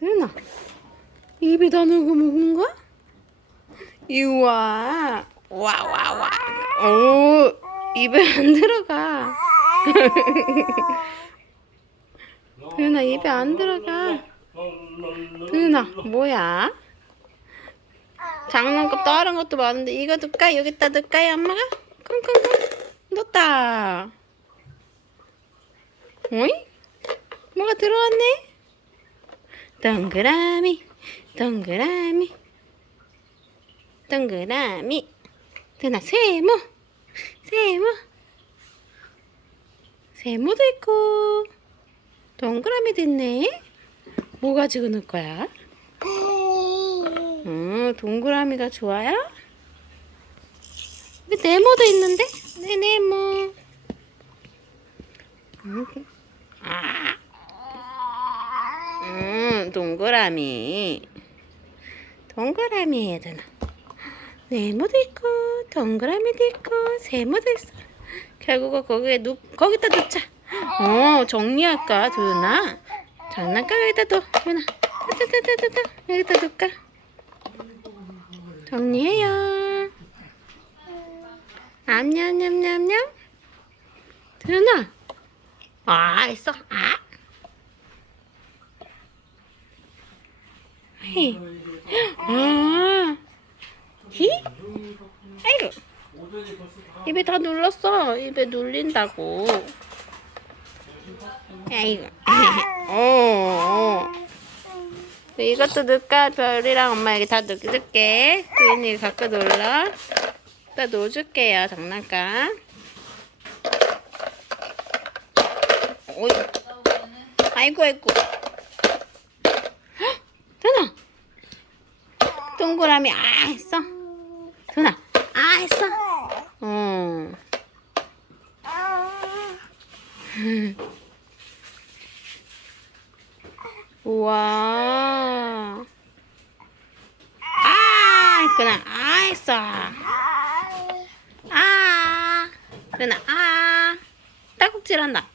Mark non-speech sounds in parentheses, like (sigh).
태연아, 입에 다 넣고 먹는 거야? 이와, 와, 와, 와. 오, 입에 안 들어가. (laughs) 태연아, 입에 안 들어가. 태연아, 뭐야? 장난감 다른 것도 많은데 이거 넣을까? 여기다 넣을까요, 엄마가? 콩콩콩 넣었다. 어이? 뭐가 들어왔네? 동그라미, 동그라미, 동그라미. 태연아, 세모, 세모. 세모도 있고, 동그라미도 있네. 뭐 가지고 넣을 거야? 음, 동그라미가 좋아요? 여기 네모도 있는데? 네, 네모. 음, 아. 음, 동그라미. 동그라미 얘들아. 네모도 있고, 동그라미도 있고, 세모도 있어. 결국은 거기에 누, 거기다 넣자. 어, 정리할까, 도윤아? 장난감 여기다 둬, 도윤아. 따따따따따. 여기다 넣을까? 정리해요. 암냠냠냠냠. 도윤아. 아, 있어. 아. 헤이. 아. 히? 아이고. 입에 다 눌렀어. 입에 눌린다고. 아이고. (laughs) 어, 어. 이것도 넣을까? 별이랑 엄마 여기 다 넣, 넣을게. 도현이 갖고 놀러. 다 넣어줄게요, 장난감. 어이. 아이고, 아이고. 헉, 도나. 동그라미, 아, 했어. 도나, 아, 했어. 어. 우와. 아, 했구나. 아, 했어. 아. 그나, 아. 딸꾹질 한다.